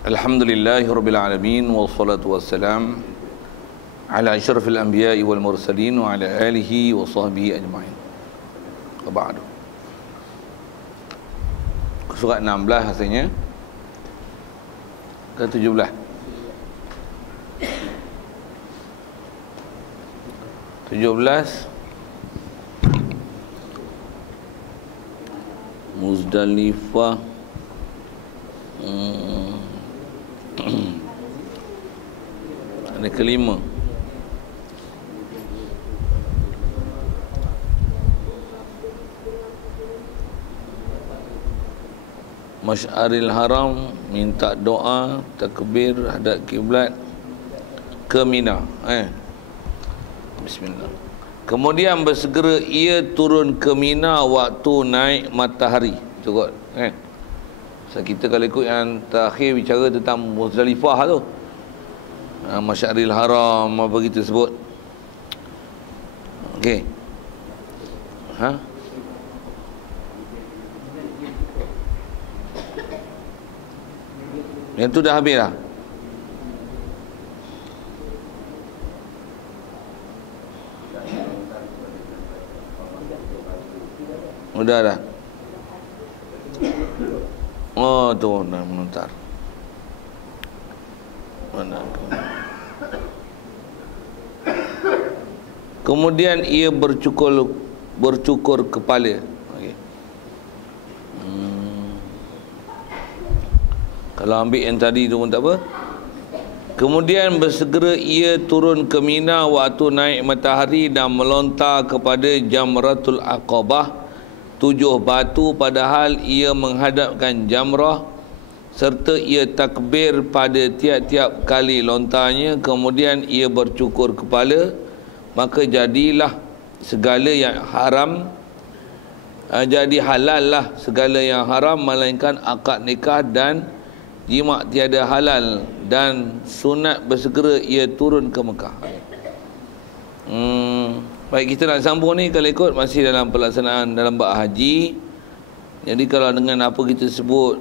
Alhamdulillahirabbil alamin wassalatu wassalam ala asyrafil anbiya'i wal mursalin wa ala alihi wa sahbihi ajma'in. Wa ba'du. Surat 16 rasanya ke 17. 17 Muzdalifah. Ada kelima. Masy'aril Haram, minta doa, takbir, hadap kiblat, ke Mina. Bismillah. Kemudian bersegera ia turun ke Mina waktu naik matahari. Cukup. So, kita kalau ikut yang terakhir bicara tentang Muzdalifah tu, Masy'aril Haram, apa kita sebut. Okey. Yang tu dah habis dah. Udah dah. Oh tu dah menuntar. Kemudian ia bercukur kepala. Okay. Kalau ambil yang tadi tu pun tak apa. Kemudian bersegera ia turun ke Mina waktu naik matahari dan melontar kepada Jamratul Aqabah, 7 batu, padahal ia menghadapkan jamrah, serta ia takbir pada tiap-tiap kali lontarnya. Kemudian ia bercukur kepala, maka jadilah segala yang haram, jadi halal lah segala yang haram, melainkan akad nikah dan jima' tiada halal, dan sunat bersegera ia turun ke Mekah. Baik, kita nak sambung ni kalau ikut masih dalam pelaksanaan dalam bab haji. Jadi kalau dengan apa kita sebut,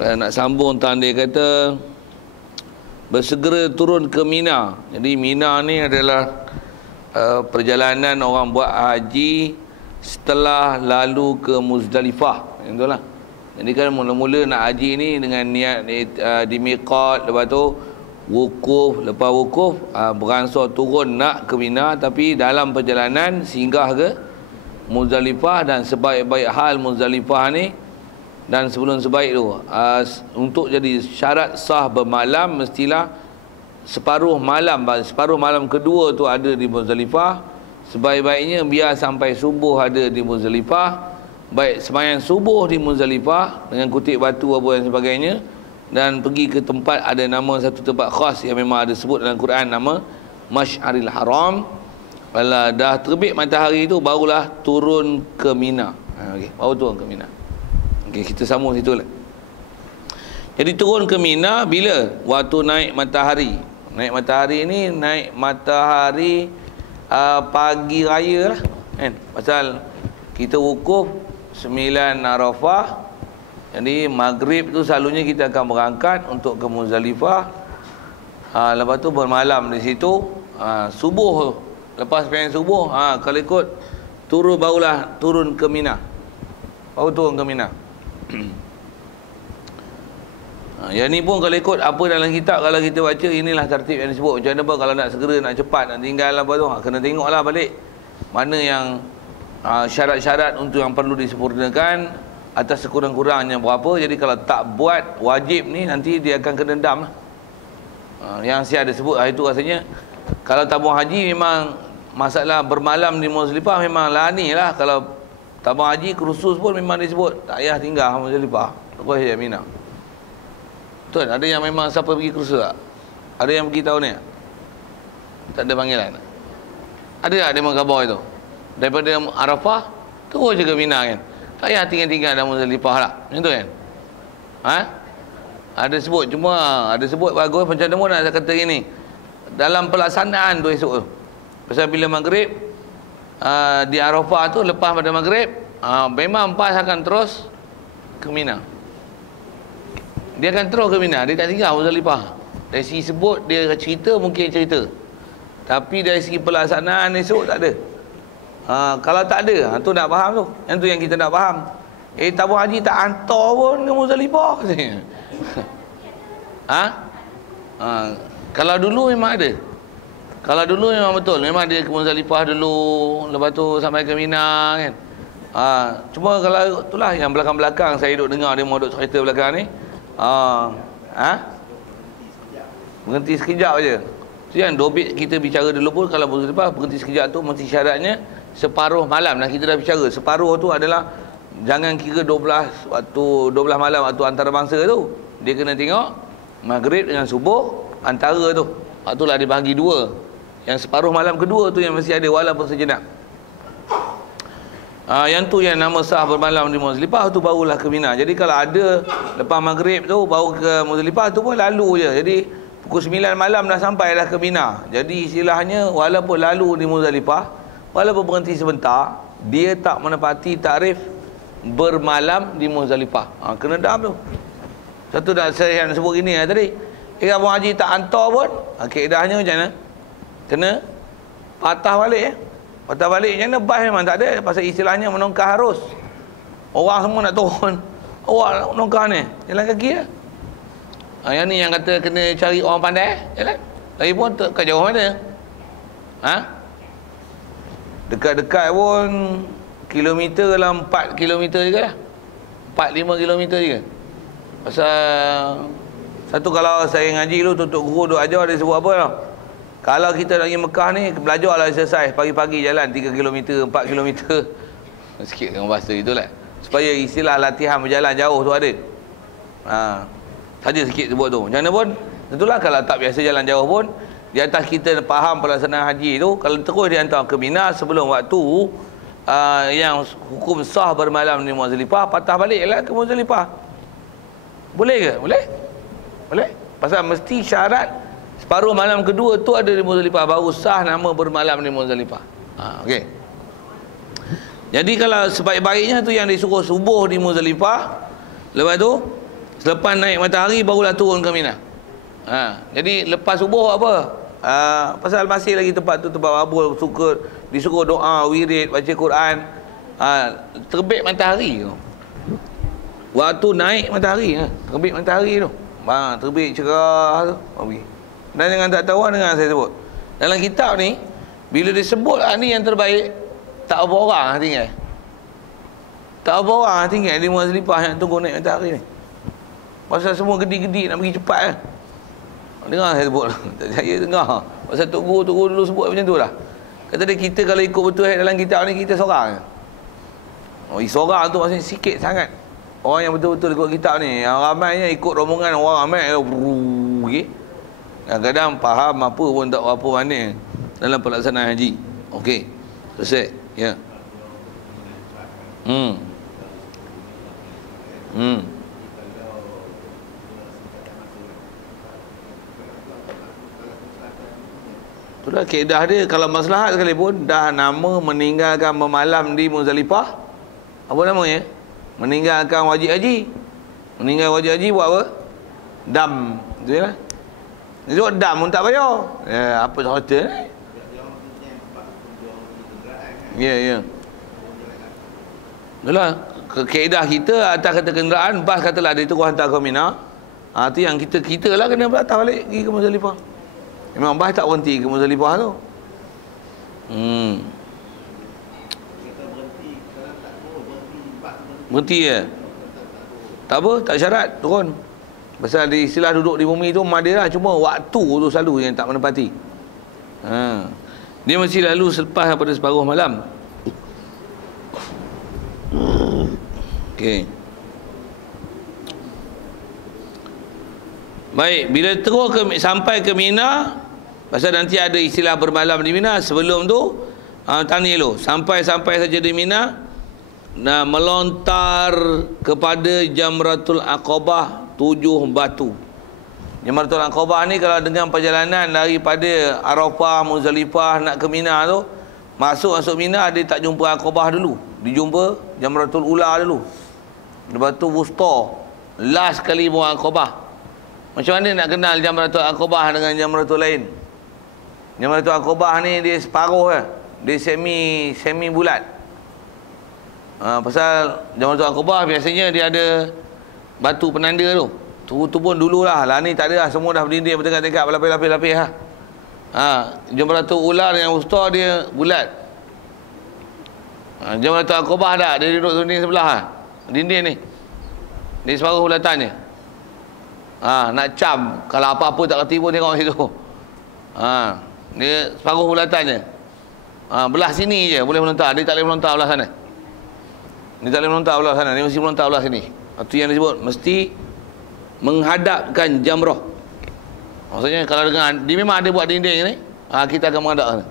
nak sambung tentang dia kata bersegera turun ke Mina. Jadi Mina ni adalah perjalanan orang buat haji setelah lalu ke Muzdalifah. Itulah. Jadi kan mula-mula nak haji ni dengan niat di miqat, lepas tu wukuf, lepas wukuf beransur turun nak ke Mina, tapi dalam perjalanan singgah ke Muzdalifah. Dan sebaik-baik hal Muzdalifah ni, dan sebelum sebaik tu, untuk jadi syarat sah bermalam, mestilah separuh malam kedua tu ada di Muzdalifah. Sebaik-baiknya biar sampai subuh ada di Muzdalifah. Baik sembahyang subuh di Muzdalifah dengan kutip batu apa dan sebagainya, dan pergi ke tempat, ada nama satu tempat khas yang memang ada sebut dalam Quran, nama Masy'aril Haram. Kalau dah terbit matahari itu barulah turun ke Mina. Okay, baru turun ke Mina. Okey, kita sambung situ lah. Jadi turun ke Mina bila? Waktu naik matahari. Naik matahari ni, naik matahari pagi raya lah kan? Pasal kita wukuf 9 Arafah. Jadi maghrib tu selalunya kita akan berangkat untuk ke Muzdalifah. Lepas tu bermalam di situ. Subuh, lepas sembahyang subuh, kalau ikut barulah turun ke Mina. Baru turun ke Mina. Yang ni pun kalau ikut apa dalam kitab, kalau kita baca, inilah tertib yang disebut. Macam mana kalau nak segera, nak cepat, nak tinggal apa tu, kena tengoklah balik mana yang syarat-syarat untuk yang perlu disempurnakan, atas sekurang-kurangnya berapa. Jadi kalau tak buat wajib ni, nanti dia akan kena dendam lah. Yang saya ada sebut itu rasanya kalau tabung haji memang masalah bermalam di Muzdalifah memang lani lah. Kalau tabung haji khusus pun memang disebut tak payah tinggal Muzdalifah, terus je Mina. Betul? Ada yang memang siapa pergi khusus tak? Ada yang pergi tahun ni? Tak ada panggilan? Ada tak dia mengkhabar itu? Daripada Arafah terus je ke Mina kan? Tak payah tinggal-tinggal dalam Muzdalifah lah. Macam tu kan? Ada sebut, cuma ada sebut bagus macam mana nak kata gini, dalam pelaksanaan tu esok tu. Pasal bila maghrib di Arafah tu, lepas pada maghrib memang PAS akan terus ke Mina. Dia akan terus ke Mina, dia tak tinggal Muzdalifah. Dari segi sebut, dia cerita mungkin cerita. Tapi dari segi pelaksanaan esok tak ada. Kalau tak ada, tu nak faham tu. Yang tu yang kita nak faham. Tabung haji tak hantar pun ke Muzdalifah. Kalau dulu memang ada. Kalau dulu memang betul, memang dia ke Muzdalifah dulu, lepas tu sampai ke Mina kan. Cuma kalau itulah yang belakang-belakang saya duduk dengar dia mau duduk cerita belakang ni. Berhenti sekejap aje. Tu yang dobit kita bicara dulu pun, kalau Muzdalifah berhenti sekejap tu mesti syaratnya separuh malam. Dan kita dah bicara separuh tu adalah jangan kira 12 malam waktu antarabangsa tu. Dia kena tengok maghrib dengan subuh antara tu. Waktu lah dia bagi dua. Yang separuh malam kedua tu yang mesti ada walaupun sejenak. Yang tu yang nama sah bermalam di Muzdalifah tu barulah ke Mina. Jadi kalau ada lepas maghrib tu baru ke Muzdalifah tu pun lalu je. Jadi pukul 9 malam dah sampai dah ke Mina. Jadi istilahnya walaupun lalu di Muzdalifah, walaupun berhenti sebentar, dia tak menepati tarikh bermalam di Muzdalifah. Kena dam tu. Satu dah saya yang sebut gini tadi. Abang haji tak hantar pun, kaedahnya macam mana? Kena patah balik. Patah balik macam mana? Bas memang tak ada. Pasal istilahnya menongkah arus. Orang semua nak turun. Awak nak menongkah ni, jalan kaki lah. Yang ni yang kata kena cari orang pandai, jalan. Lagipun kat jauh mana? Dekat-dekat pun kilometer lah 4 kilometer juga lah. 4-5 kilometer juga. Pasal satu kalau saya ngaji dulu, tutup guru duk ajar, dia sebut apa tau? Kalau kita nak pergi Mekah ni, belajar lah exercise pagi-pagi jalan 3 km, 4 km. Sikit dengan bahasa itulah. Supaya istilah latihan berjalan jauh tu ada. Saja sikit sebut tu. Macam mana pun, tentulah kalau tak biasa jalan jauh pun, di atas kita faham pelaksanaan haji tu, kalau terus dia hantar ke Mina sebelum waktu yang hukum sah bermalam di Muzdalifah, patah baliklah ke Muzdalifah. Boleh ke? Boleh? Boleh? Pasal mesti syarat separuh malam kedua tu ada di Muzdalifah, baru sah nama bermalam di Muzdalifah. Okey. Jadi kalau sebaik-baiknya tu yang disuruh subuh di Muzdalifah, lepas tu selepas naik matahari barulah turun ke Mina. Jadi lepas subuh apa? Pasal masih lagi tempat tu tempat mabul, disuruh doa, wirid, baca Quran. Terbit matahari tu. Waktu naik matahari, terbit matahari tu. Terbit cerah tu. Dan jangan tak tahu dengan saya sebut. Dalam kitab ni, bila disebut ni yang terbaik, tak apa orang tinggal. Tak apa orang tinggal di Muzdalifah yang tunggu naik matahari ni. Pasal semua gedi-gedi nak pergi cepat kan. Dengar saya sebut. Saya dengar. Pasal Tok Guru dulu sebut macam tu lah. Kata dia, kita kalau ikut betul dalam kitab ni, kita seorang. Seorang tu maksudnya sikit sangat. Orang yang betul-betul ikut kitab ni. Yang ramainya ikut rombongan orang ramai. Okay. Kadang-kadang faham apa pun tak apa mana dalam pelaksanaan haji. Okey. Selesai. Ya. Itulah kaedah dia. Kalau maslahat sekalipun dah nama meninggalkan bermalam di Muzdalifah, apa namanya? Meninggalkan wajib haji. Meninggal wajib haji buat apa? Dam. Betul lah. Dia buat dam pun tak bayar. Apa cerita ni? Ya. Itulah kaedah kita atas kata kenderaan, bas katalah dia terus hantar ke Mina. Tu yang kita lah kena beratah balik pergi ke Muzdalifah. Memang bas tak berhenti ke Muzdalifah tu. Berhenti ya? Tak apa, tak syarat turun. Pasal di istilah duduk di bumi tu Madinah, cuma waktu tu selalu yang tak menepati. Dia mesti lalu selepas daripada separuh malam. Okey. Baik, bila terus sampai ke Mina, pasal nanti ada istilah bermalam di Mina. Sebelum tu tanya dulu, sampai saja di Mina, melontar kepada Jamratul Aqabah 7 batu. Jamratul Aqabah ni kalau dengan perjalanan daripada Arafah, Muzdalifah nak ke Mina tu, masuk Mina dia tak jumpa Aqabah dulu, dia jumpa Jamratul Ula dulu, lepas tu Wusta, last kali buang Aqabah. Macam mana nak kenal Jamratul Aqabah dengan Jamratul lain? Jamratul Aqabah ni dia separuh lah. Dia semi bulat. Pasal Jamratul Aqabah biasanya dia ada batu penanda tu. Tu pun dululah. Lah ni tak ada lah. Semua dah berdinding bertingkat-tingkat berlapis-lapis lah. Jamratul Ula yang Wusta dia bulat. Jamratul Aqabah tak? Dia duduk dinding sebelah lah. Dinding ni. Dia separuh bulatannya. Nak cam. Kalau apa-apa tak kerti pun tengok situ. Dia separuh bulatannya. Belah sini je boleh melontar. Dia tak boleh melontar belah sana. Dia tak boleh melontar belah sana. Dia mesti melontar belah sini. Itu yang disebut mesti menghadapkan jamrah. Maksudnya kalau dengan dia memang ada buat dinding ni, kita akan menghadap sana.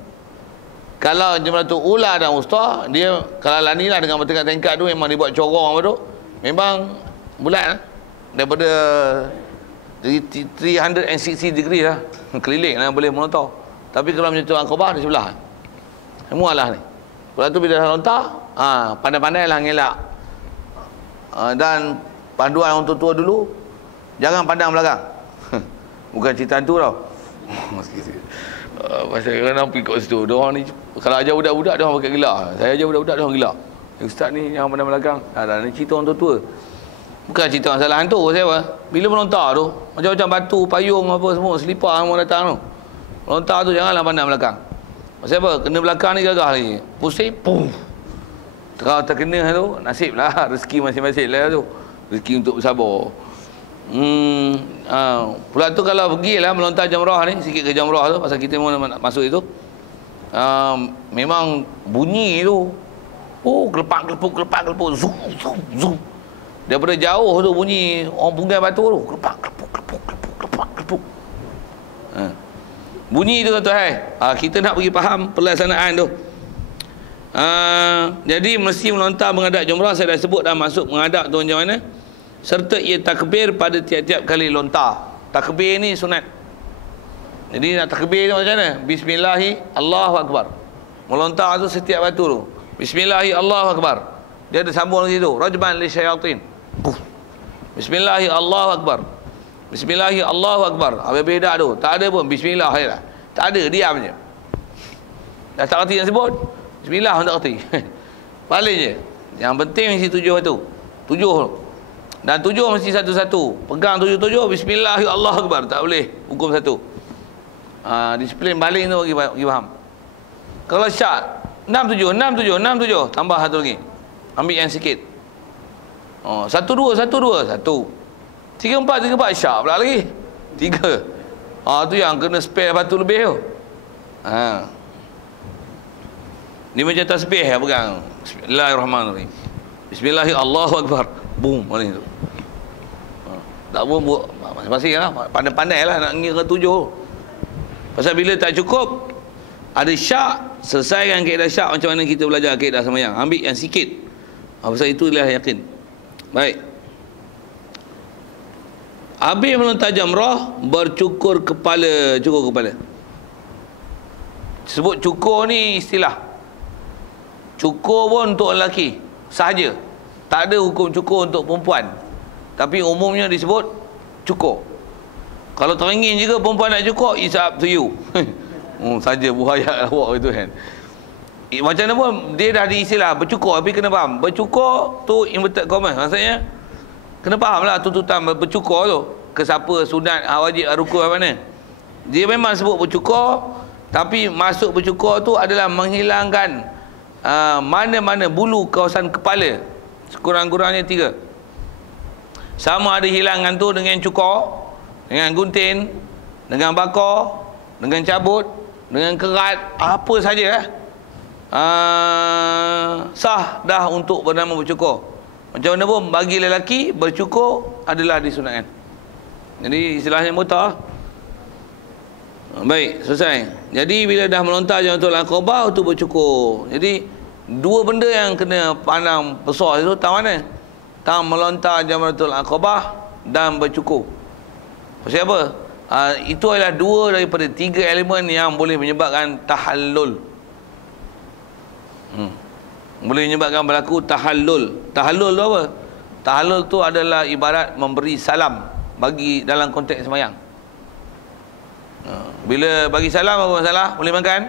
Kalau Jamratul Ula dan Wusta, dia kalau lani lah dengan bertingkat-tingkat tu memang dibuat corong apa tu. Memang bulat lah. Daripada 360 degree lah. Keliling lah boleh melontar. Tapi kalau macam tu Aqabah di sebelah. Semua lah ni. Lepas tu bila dah lontar, pandai-pandai lah ngelak. Dan panduan untuk tua dulu, jangan pandang belakang. Bukan cerita tu tau. Pasal kadang-kadang pergi kat situ. Diorang ni, kalau ajar budak-budak, diorang pakai gelak. Saya ajar budak-budak, diorang gelak. Ustaz ni jangan pandang belakang. Ni cerita orang tua-tua. Bukan cerita masalah hantu. Saya apa? Bila melontar tu, macam-macam batu, payung apa semua, selipar semua datang tu. Melontar tu janganlah pandang belakang. Pasal apa? Kena belakang ni gagah lagi. Pusing, pum. Kalau terkena tu, nasib lah. Rezeki masing-masing lah tu. Rezeki untuk bersabar. Pula tu kalau pergilah melontar jamrah ni, sikit ke jamrah tu, pasal kita mau nak masuk itu, memang bunyi tu, kelepak-kelepuk, zoom, zoom, zoom. Daripada jauh tu bunyi orang punggai batu tu, kelepak-kelepuk. Bunyi tu tuan-tuan. Kita nak pergi faham pelaksanaan tu. Jadi mesti melontar menghadap jamrah. Saya dah sebut dah masuk menghadap tu macam mana. Serta ia takbir pada tiap-tiap kali lontar. Takbir ni sunat. Jadi nak takbir tu macam mana? Bismillahi Allahu Akbar. Melontar tu setiap batu tu. Bismillahi Allahu Akbar. Dia ada sambung lagi tu. Rajban li syayatin. Bismillahi Allahu Akbar. Bismillahi Allahu Akbar. Habis dah tu. Tak ada pun bismillah je lah. Tak ada, diam je. Dah tak kerti yang sebut. Bismillah tak kerti. Paling je. Yang penting mesti 7 batu. 7 tu. Dan 7 mesti satu-satu. Pegang 7 Bismillahi Allahu Akbar. Tak boleh hukum satu. Disiplin baling tu bagi faham. Kalau syak 6-7 tambah satu lagi. Ambil yang sikit. 1-2 1. 3-4 syak pula lagi. 3. Tu yang kena spare batu lebih tu. Ni macam tasbih ya pegang. Bismillahirrahmanirrahim. Bismillahirrahmanirrahim. Allahu Akbar. Boom, macam tu. Tak pun buat masing-masing lah. Pandai-pandai lah nak ngira 7. Pasal bila tak cukup, ada syak, selesaikan kaedah syak macam mana kita belajar kaedah sembahyang. Ambil yang sikit. Pasal itulah yakin. Baik. Habis melontar jamrah, bercukur kepala. Cukur kepala. Sebut cukur ni istilah. Cukur pun untuk lelaki sahaja. Tak ada hukum cukur untuk perempuan. Tapi umumnya disebut cukur. Kalau teringin juga perempuan nak cukur, it's up to you. Saja buaya awak itu kan. Macam mana pun dia dah diistilah bercukur, tapi kena faham. Bercukur tu inverted commas. Maksudnya kena faham lah tuntutan bercukur tu. Ke siapa sunat, wajib, rukun apa mana. Dia memang sebut bercukur, tapi masuk bercukur tu adalah menghilangkan mana-mana bulu kawasan kepala. Sekurang-kurangnya 3. Sama ada hilangan tu dengan cukur, dengan gunting, dengan bakar, dengan cabut, dengan kerat, apa saja sah dah untuk bernama bercukur. Macam mana pun bagi lelaki bercukur adalah disunatkan. Jadi istilahnya mutah. Baik, selesai. Jadi bila dah melontar Jamratul Aqabah tu bercukur. Jadi dua benda yang kena pandang besar itu tahu mana? Tahu melontar Jamratul Aqabah dan bercukur. Pasal apa? Itu adalah 2 daripada 3 elemen yang boleh menyebabkan tahallul. Boleh menyebabkan berlaku tahallul. Tahallul tu apa? tahallul tu adalah ibarat memberi salam bagi dalam konteks sembahyang. Bila bagi salam apa masalah? Boleh makan,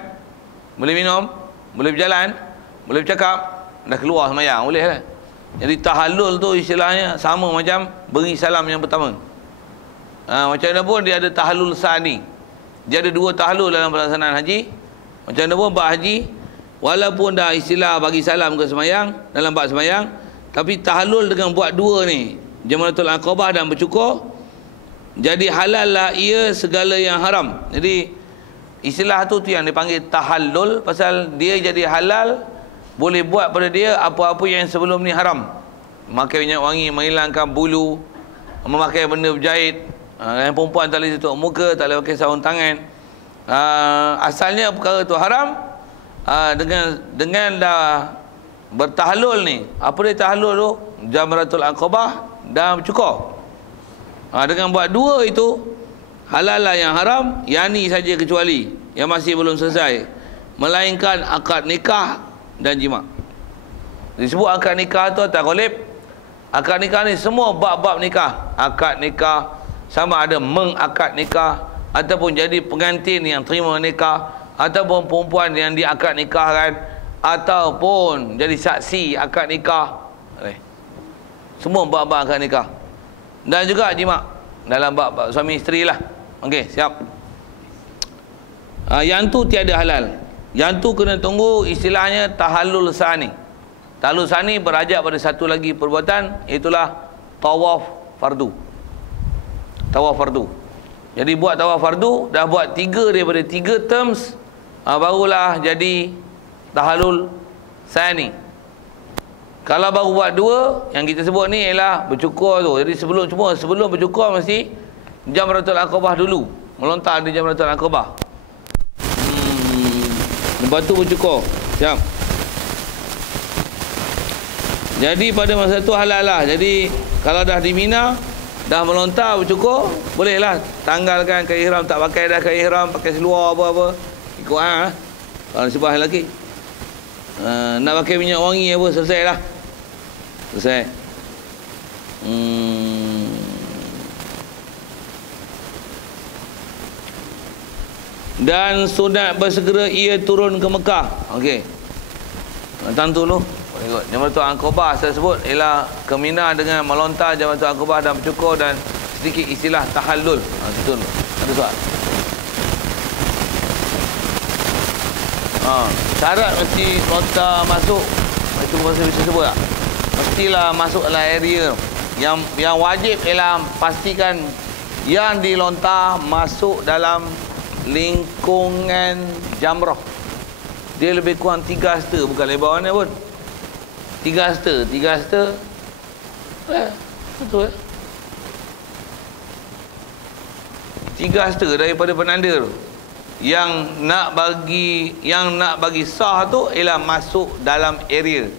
boleh minum, boleh berjalan, boleh bercakap, dah keluar sembahyang, boleh lah. Jadi tahallul tu istilahnya sama macam beri salam yang pertama. Macam mana pun dia ada tahallul sani. Dia ada 2 tahallul dalam pelaksanaan haji. Macam mana pun bab haji, walaupun dah istilah bagi salam ke sembahyang, dalam bab sembahyang, tapi tahallul dengan buat 2 ni, Jamratul Aqabah dan bercukur, jadi halal lah ia segala yang haram. Jadi istilah tu yang dipanggil tahallul, pasal dia jadi halal, boleh buat pada dia apa-apa yang sebelum ni haram. Memakai minyak wangi, menghilangkan bulu, memakai benda berjahit, yang perempuan tak boleh tutup muka, tak boleh pakai sarung tangan. Asalnya perkara tu haram. Dengan dah bertahallul ni, apa dia tahallul tu? Jamratul Aqabah dan bercukur. Dengan buat 2 itu, halal lah yang haram, yang ni saja kecuali, yang masih belum selesai, melainkan akad nikah dan jima'. Disebut akad nikah tu atas ghalib. Akad nikah ni semua bab-bab nikah. Akad nikah, sama ada mengakad nikah, ataupun jadi pengantin yang terima nikah, ataupun perempuan yang diakad nikahkan, ataupun jadi saksi akad nikah. Semua bab-bab akad nikah. Dan juga jima' dalam bab suami isteri lah. Okey, siap. Yang tu tiada halal. Yang tu kena tunggu istilahnya tahallul sani. Tahallul sani berajak pada satu lagi perbuatan, itulah tawaf fardu. Tawaf fardu. Jadi buat tawaf fardu, dah buat 3 daripada 3 terms, barulah jadi tahallul sani. Kalau baru buat 2, yang kita sebut ni ialah bercukur tu. Jadi sebelum bercukur mesti Jamratul Aqabah dulu, melontar di Jamratul Aqabah. Lepas tu bercukur. Siap. Jadi pada masa tu halal lah. Jadi kalau dah di Mina, dah melontar bercukur, bolehlah tanggalkan kain ihram, tak pakai dah kain ihram, pakai seluar apa-apa, ikut kalau sebab lelaki. Nak pakai minyak wangi apa, selesai lah. Selesai. Dan sunat bersegera ia turun ke Mekah. Okey. Tentu dulu. Jamratul Aqabah saya sebut ialah ke Mina dengan melontar Jamratul Aqabah dan bercukur dan sedikit istilah tahallul. Tentu dulu. Ada soal? Syarat mesti lontar masuk. Itu masa bisa sebut tak? Mestilah masuk dalam area. Yang wajib ialah pastikan yang dilontar masuk dalam lingkungan jamrah. Dia lebih kurang 3 hasta, bukan lebar mana pun. 3 hasta. Betul. 3 hasta daripada penanda tu. Yang nak bagi sah tu ialah masuk dalam area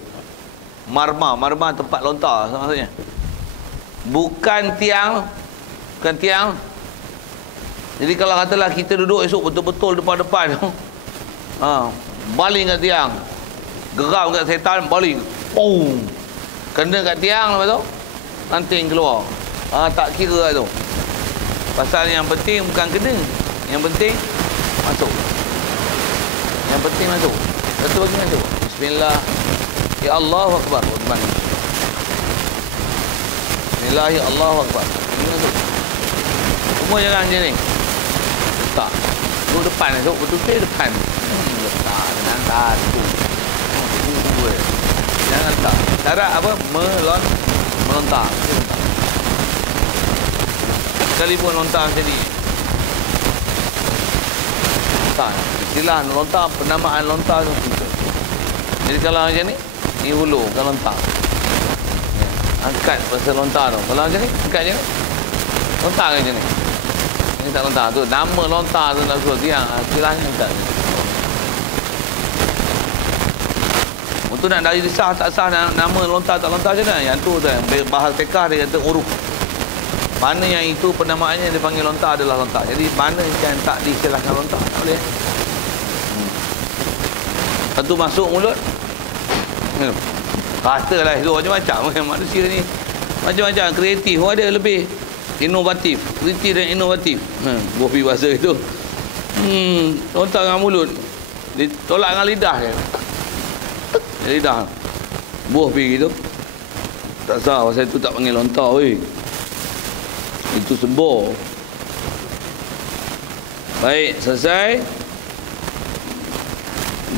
marma tempat lontar maksudnya. Bukan tiang. Jadi kalau katalah kita duduk esok betul-betul depan-depan tu, baling kat tiang, geram kat setan, baling, boom, kena kat tiang, lepas tu ranting keluar. Tak kira tu. Pasal yang penting bukan kena, yang penting masuk. Yang penting masuk. Betul bagi masuk. Bismillah. Ya Allahu Akbar. Bismillah, ya Allahu Akbar. Masuk. Semua jangan macam ni. Letak. Duduk depan esok, betul-betul depan. Letak dengan satu. Jangan letak. Syarat apa? Melontar. Sekalipun lontar macam ni. Lontar. Istilah lontar, penamaan lontar tu. Jadi kalau macam ni, ni hulu, bukan lontar. Angkat pasal lontar tu. Kalau macam ni, angkat je ni. Lontar ke macam ni? Ini tak lontar tu. Nama lontar tu nak suruh tiang. Istilahnya angkat. Untuk nak dari sah tak sah nama lontar tak lontar macam mana? Yang tu bahasa tekah dia kata uruf. Mana yang itu penamaannya dipanggil lontar adalah lontar. Jadi mana yang tak diistilahkan lontar tak boleh. Satu masuk mulut. Katalah hidup macam-macam manusia ni. Macam-macam kreatif ada lebih inovatif, kreatif dan inovatif. Buah pi bahasa itu. Lontar dengan mulut. Ditolak dengan lidah je. Lidah. Buah pi gitu. Tak sah pasal itu tak panggil lontar weh. Itu sembur. Baik, selesai.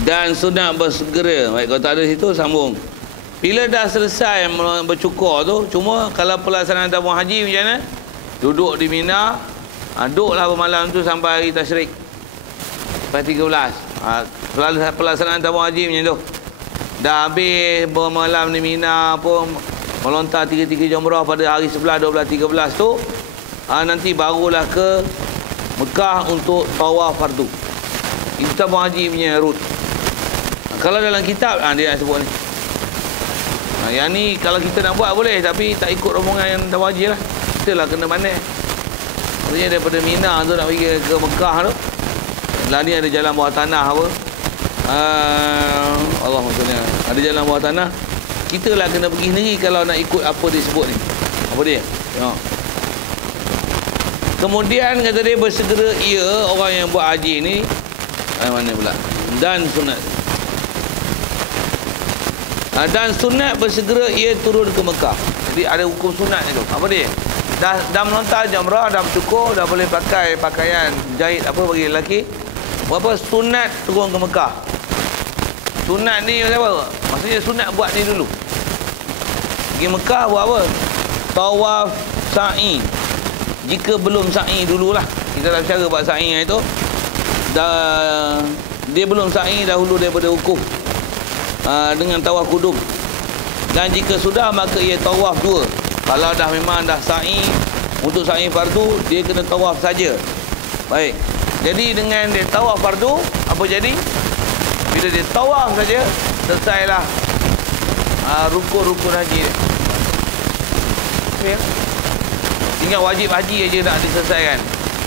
Dan sunat bersegera. Baik, kalau tak ada situ sambung. Bila dah selesai bercukur tu, cuma kalau pelaksanaan tabung haji macam mana? Duduk di Mina, duduklah bermalam tu sampai hari tasyrik. Sampai 13. Pelaksanaan tabung haji macam tu. Dah habis bermalam di Mina pun melontar 3 jumrah pada hari 11, 12, 13 tu, nanti barulah ke Mekah untuk tawaf fardu. Itu tabung haji punya route. Kalau dalam kitab dia nak sebut ni. Yang ni kalau kita nak buat boleh, tapi tak ikut rombongan yang tabung haji lah. Kita lah kena pandai. Maksudnya daripada Mina tu nak pergi ke Mekah tu, lah ni ada jalan bawah tanah apa, Allah maksudnya ada jalan bawah tanah. Kita lah kena pergi sendiri kalau nak ikut apa dia sebut ni. Apa dia? Tengok. Kemudian kata dia bersegera ia orang yang buat haji ni, mana pula? Dan sunat. Dan sunat bersegera ia turun ke Mekah. Jadi ada hukum sunat itu. Apa dia? Dah melontar jamrah, dah bercukur, dah boleh pakai pakaian jahit apa bagi lelaki. Berapa sunat turun ke Mekah? Sunat ni apa? Maksudnya sunat buat ni dulu. Pergi Mekah buat apa? Tawaf sa'i. Jika belum sa'i dululah. Kita dah bicara buat sa'i itu. Dia belum sa'i dahulu daripada wukuf. Dengan tawaf kudum. Dan jika sudah maka ia tawaf dua. Kalau dah memang dah sa'i, untuk sa'i fardu dia kena tawaf saja. Baik. Jadi dengan dia tawaf fardu, apa jadi? Bila dia tawaf saja, selesailah rukun-rukun haji dia. Okay. Tinggal wajib haji aja nak diselesaikan.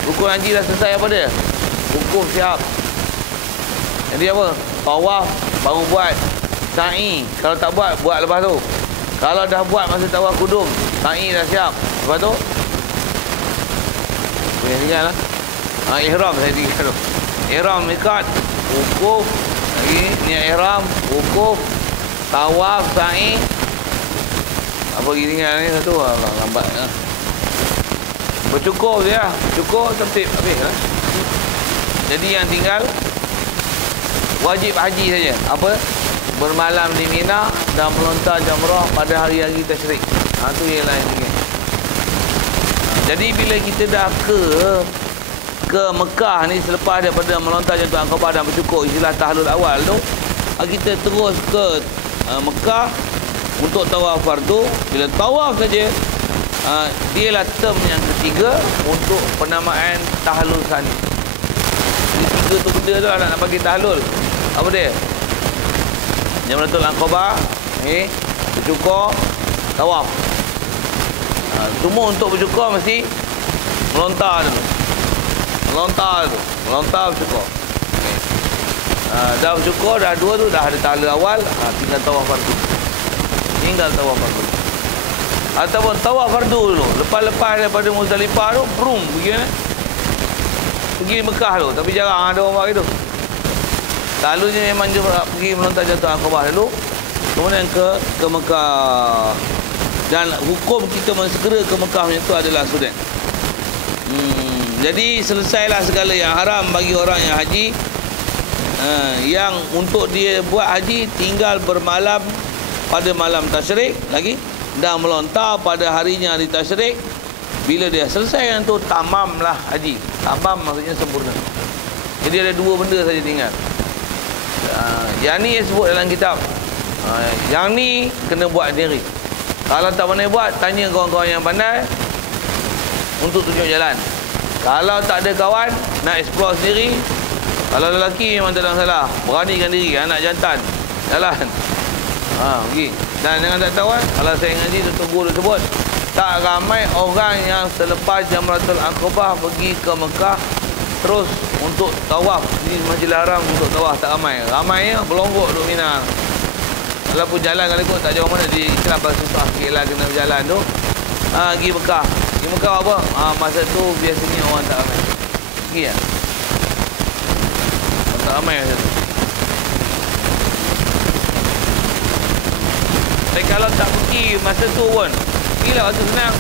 Rukun haji dah selesai apa dia? Wukuf siap. Jadi apa? Tawaf baru buat. Sa'i kalau tak buat, buat lepas tu. Kalau dah buat masa tawaf kudum, sa'i dah siap. Lepas tu boleh tinggal lah. Ihram saya tinggal tu. Ihram miqat, wukuf, lagi niat ihram, wukuf, tawaf, sa'i. Apa lagi tinggal ni satu? Allah, lambat lah. Bercukur dia, cukur tertib habis lah. Jadi yang tinggal wajib haji saja. Apa? Bermalam di Mina dan melontar jamrah pada hari-hari tasyrik. Tu yang lain lagi. Jadi bila kita dah ke Mekah ni, selepas daripada melontar jamrah Aqabah dan bercukur istilah tahlul awal tu, kita terus ke Mekah untuk tawaf fardu. Bila tawaf saja, dialah term yang ketiga untuk penamaan tahlul sani. Jadi tiga tu benda tu lah nak bagi tahlul. Apa dia? Jamratul Aqabah, bercukur, tawaf. Semua untuk bercukur mesti melontar dulu. Melontar bercukur. Dah bercukur, dah dua tu, dah ada tahlul awal, tinggal tawaf fardu. Ataupun tawaf fardu dulu. Lepas-lepas daripada Muzdalifah tu, pergi Mekah tu. Tapi jarang ada orang buat gitu. Selalunya memang dia pergi melontar jamratul Aqabah dulu, kemudian ke Mekah. Dan hukum kita segera ke Mekah itu adalah sunat. Jadi selesailah segala yang haram bagi orang yang haji. Yang untuk dia buat haji tinggal bermalam pada malam tasyrik lagi, dan melontar pada harinya hari tasyrik. Bila dia selesai yang tu, tamamlah haji. Tamam maksudnya sempurna. Jadi ada dua benda saja tinggal. Yang ni sebut dalam kitab. Yang ni kena buat sendiri. Kalau tak pandai buat, tanya kawan-kawan yang pandai untuk tunjuk jalan. Kalau tak ada kawan, nak explore sendiri. Kalau lelaki memang tak ada masalah, beranikan diri, anak jantan, jalan. Pergi. Dan dengan tak tahu, kalau saya ngaji Dr. Guru sebut, tak ramai orang yang selepas Jamratul Aqabah pergi ke Mekah terus untuk tawaf di Masjidil Haram untuk tawaf. Tak ramai. Ramainya berlonggok duduk Mina. Walaupun jalan kalau ikut tak jauh mana, di kenapa susah sikit lah kena berjalan tu. Pergi Mekah. Pergi Mekah apa? Masa tu biasanya orang tak ramai. Pergi ya? Orang tak ramai masa tu. Tapi kalau tak pergi masa tu pun, pergilah waktu senang.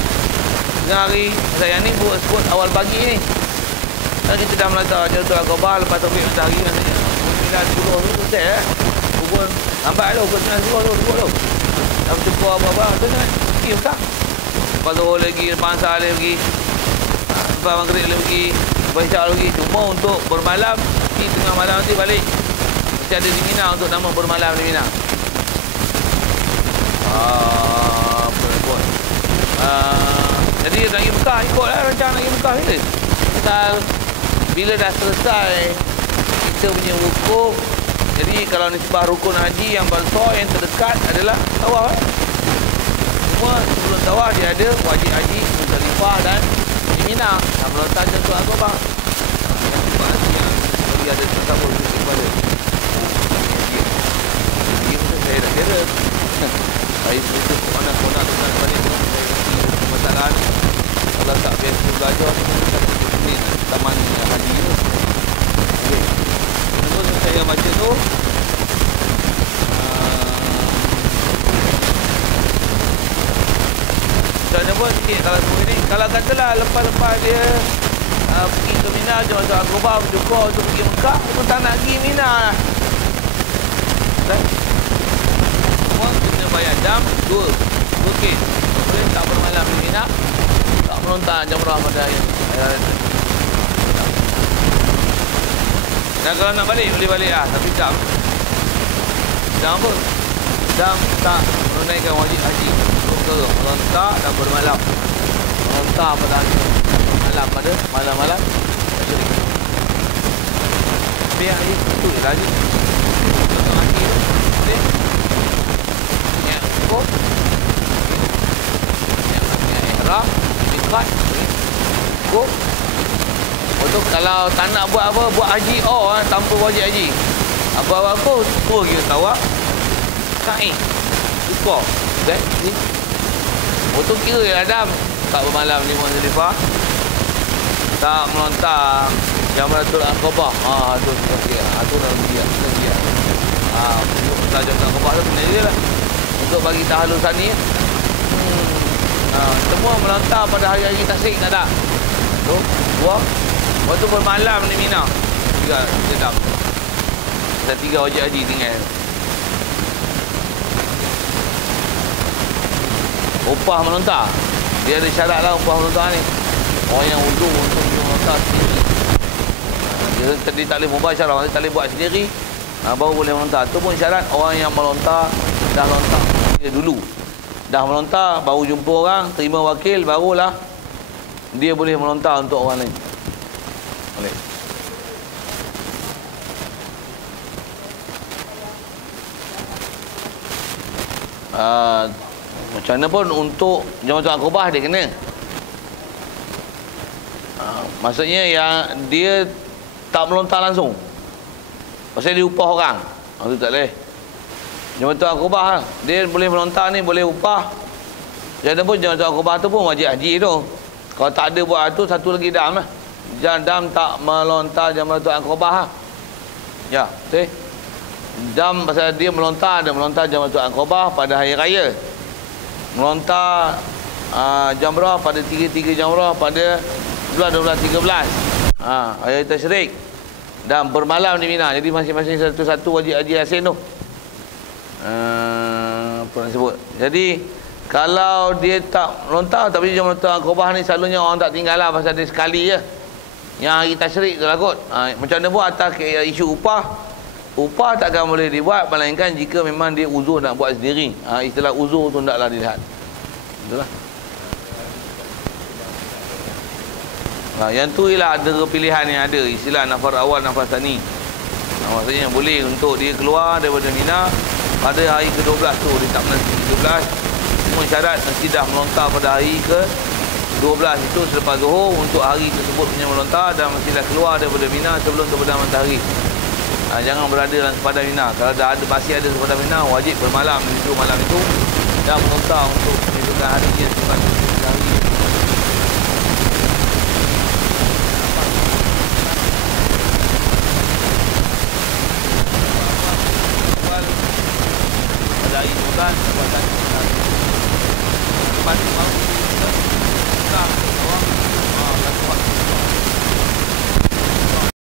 Tengah hari, masa yang ni sebut awal pagi ni. Dan kita dah melata Jatuh Al-Qabah, lepas tu pergi matahari maksudnya 9.10 tu selesai lah. Pukul lambat tu, pukul 9.10 tu, sebut tu. Dah berjumpa apa-apa, tu sangat. Pergi Mekah. Lepas tu lagi, lepas asal lagi. Lepas maghrib lagi. Lepas isyak lagi. Cuma untuk bermalam, di tengah malam nanti balik. Mesti ada di Mina untuk nama bermalam di Mina. Jadi nak pergi Mekah, ikutlah rancang nak pergi Mekah bila. Asal bila dah selesai kita punya wukuf, jadi kalau nisbah rukun haji yang balsa yang terdekat adalah tawaf. Semua sebelum tawaf dia ada wajib haji, Muzdalifah dan di Mina. Melontar Jatuh Al-Qabah. Sebab nanti yang bagi ada tersambung di kepala. Jadi mungkin saya dah kira. Saya tutup konak-konak dengan balik masalah ni. Kalau tak biasa belajar, ni taman haji tu. Okey. Terus saya baca tu. Macam pun sikit kalau semua ni. Kalau katalah lepas-lepas dia pergi ke Mina, Jatuh Al-Qabah, berjumpa untuk pergi Mekah, tu tak nak pergi Mina lah. Semua kena bayar dam 2 kes. Boleh tak bermalam di Mina, tak melontar jamrah pada hari. Dan kalau nak balik, boleh balik lah. Tapi dam apa? Dam tak menunaikan wajib haji. Melontar dan bermalam. Melontar pada hari malam, pada malam-malam syirik. Biar haji, itu je haji. Tengok haji tu, boleh. Ingat cukup. Ingat ihram, miqat, cukup. Betul, kalau tak nak buat apa, buat haji tanpa wajib haji. Apa-apa, suruh kita tawaf. Sa'i. Cukup. Okay, ni. Betul kira ya Adam. Tak bermalam di Muzdalifah. Tak melontar Jamratul Aqabah. Tu okey. Tu dah dia. Untuk Jamratul Aqabah tu kena dia lah. Untuk bagi tahalus ni. Semua melontar pada hari-hari tasyrik tak? Tu, buah. Waktu bermalam di Mina. 3 jam. Ada 3 wajib haji tinggal. Upah melontar. Dia ada syarat lah upah melontar ni. Orang yang uzur untuk melontar sendiri. Dia tak boleh mubasyarah, dia tak boleh buat sendiri. Baru boleh melontar. Itu pun syarat orang yang melontar dah melontar dia dulu. Dah melontar, baru jumpa orang, terima wakil, barulah dia boleh melontar untuk orang lain. Boleh. Macam mana pun untuk Jamratul Aqabah dia kena. Maksudnya yang dia tak melontar langsung. Pasal dia upah orang. Itu tak boleh. Jamratul Aqabah dia boleh melontar ni, boleh upah. Jadi pun Jamratul Aqabah tu pun wajib haji tu. Kalau tak ada buat tu, satu lagi dam lah. Dam tak melontar Jamratul Aqabah. Ya, betul. Dam pasal dia melontar Jamratul Aqabah pada hari raya. Melontar jamrah pada 3 jamrah pada 12, 13. Hari tasyrik. Dan bermalam di Mina. Jadi masing-masing satu-satu wajib haji yasin tu. Apa nak sebut. Jadi kalau dia tak melontar, tapi Jamratul Aqabah ni selalunya orang tak tinggal lah pasal dia sekali je. Yang hari tasyrik tu lah kot. Macam mana pun atas isu upah takkan boleh dibuat melainkan jika memang dia uzur nak buat sendiri. Istilah uzur tu hendaklah dilihat. Betul lah. Yang tu ialah ada pilihan yang ada. Istilah nafar awal, nafar sani. Maksudnya boleh untuk dia keluar daripada Mina pada hari ke-12 tu. Dia tak menanti ke-12. Semua syarat mesti dah melontar pada hari ke-12 itu selepas zuhur untuk hari tersebut punya melontar, dan mesti dah keluar daripada Mina sebelum terbenam matahari. Jangan berada dalam sepadan Mina. Kalau dah ada, masih ada sepadan Mina, wajib bermalam di situ malam itu dan melontar untuk menunjukkan hari dia sebagai hari bulan dapat satu hari. Lepas tu